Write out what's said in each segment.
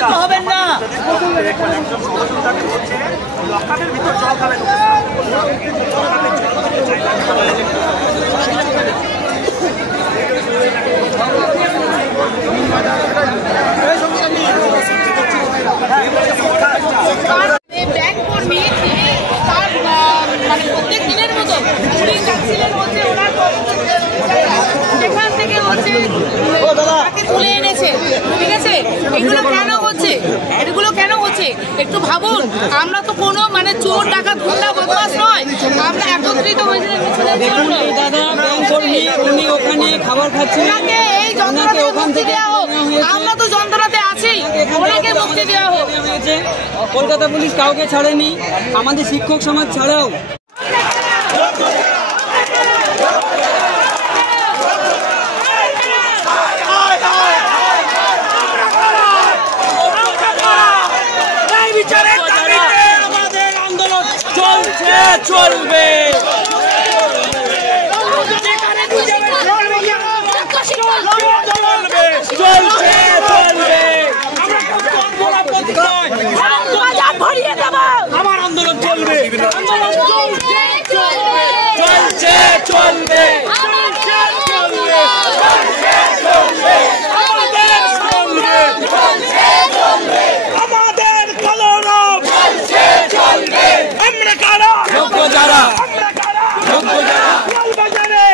লজ্জিত হবেন না। ব্যাংক কর্মী তার মানে প্রত্যেক দিনের মতো উনি যাচ্ছিলেন হচ্ছে ওনার সেখান থেকে হচ্ছে তাকে তুলে এনেছে, ঠিক আছে? এগুলো কেন হচ্ছে, এগুলো কেন হচ্ছে একটু ভাবুন। আমরা তো কোনো মানে চোর ডাকাত গুন্ডা বদমাশ নয়, আমরা একত্রিত হয়েছিলাম উনি ওখানে খাবার খাচ্ছেন, এই যন্ত্রণাতে মুক্তি দেওয়া হোক। আমরা তো যন্ত্রণাতে আছি, ওনাকে মুক্তি দেওয়া হোক। কলকাতা পুলিশ কাউকে ছাড়েনি, আমাদের শিক্ষক সমাজ ছাড়াও। আমাদের আন্দোলন চলছে, চলবে। আমার আন্দোলন চলবে, চলছে, চলবে, আমাদের কলরব আমরা কারা, যারা লালবাজারে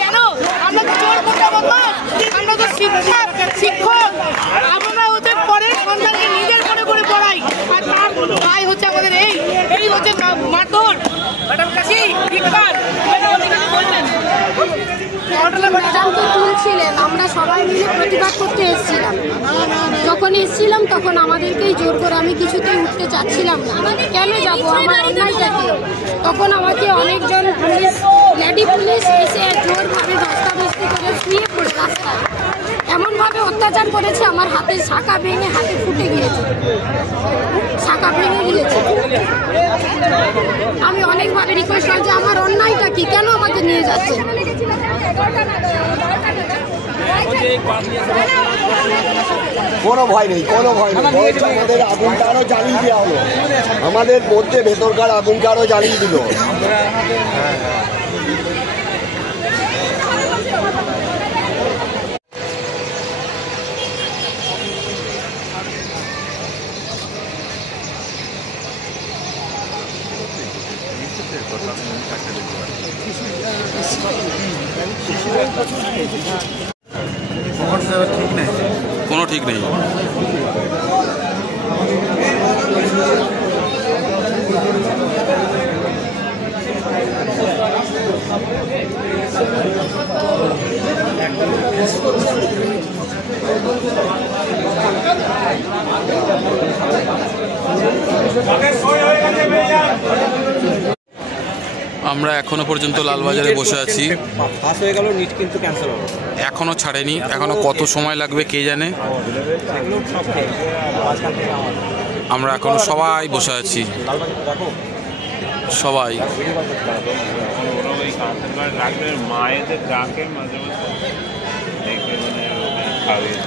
কেন? আমরা তো চোর গুন্ডা বদমাশ, আমরা তো শিক্ষক, আমরা হচ্ছে পরে সন্তানকে নিজের মনে করে পড়াই, আর তার দায় হচ্ছে আমাদের এই হচ্ছে মারধর। ম্যাডাম কাশি ম্যাডাম তো তুলছিলেন, আমরা সবাই মিলে প্রতিবাদ করতে এসেছিলাম। যখন এসেছিলাম তখন আমাদেরকেই জোর করে, আমি কিছুতেই উঠতে চাচ্ছিলাম না। কেন যাবো, আমার অন্যায়টাকে। তখন আমাকে অনেকজন পুলিশ, লেডি পুলিশ এসে জোরভাবে ধস্তাধস্তি করে শুয়ে পড়ে রাস্তায়, এমনভাবে অত্যাচার করেছে, আমার হাতের শাখা ভেঙে হাতে ফুটে গিয়েছে, শাখা ভেঙে গিয়েছে। আমি অনেকভাবে রিকোয়েস্ট করছি, আমার অন্যায়টা কি, কেন আমাকে নিয়ে যাচ্ছে? কোনো ভয় নেই, কোনো ভয় নেই। আমাদের আগুনটা আরো জ্বালিয়ে দেওয়া হলো, আমাদের মধ্যে ভেতরকার আগুনটা আরো জ্বালিয়ে দিল। কোনো ঠিক নেই। আমরা এখনো পর্যন্ত লালবাজারে বসে আছি, এখনো ছাড়েনি, এখনো কত সময় লাগবে কে জানে। আমরা এখনো সবাই বসে আছি, সবাই। মায়েদের ডাকে মাঝে মাঝে দেখে মানে খাওয়িয়ে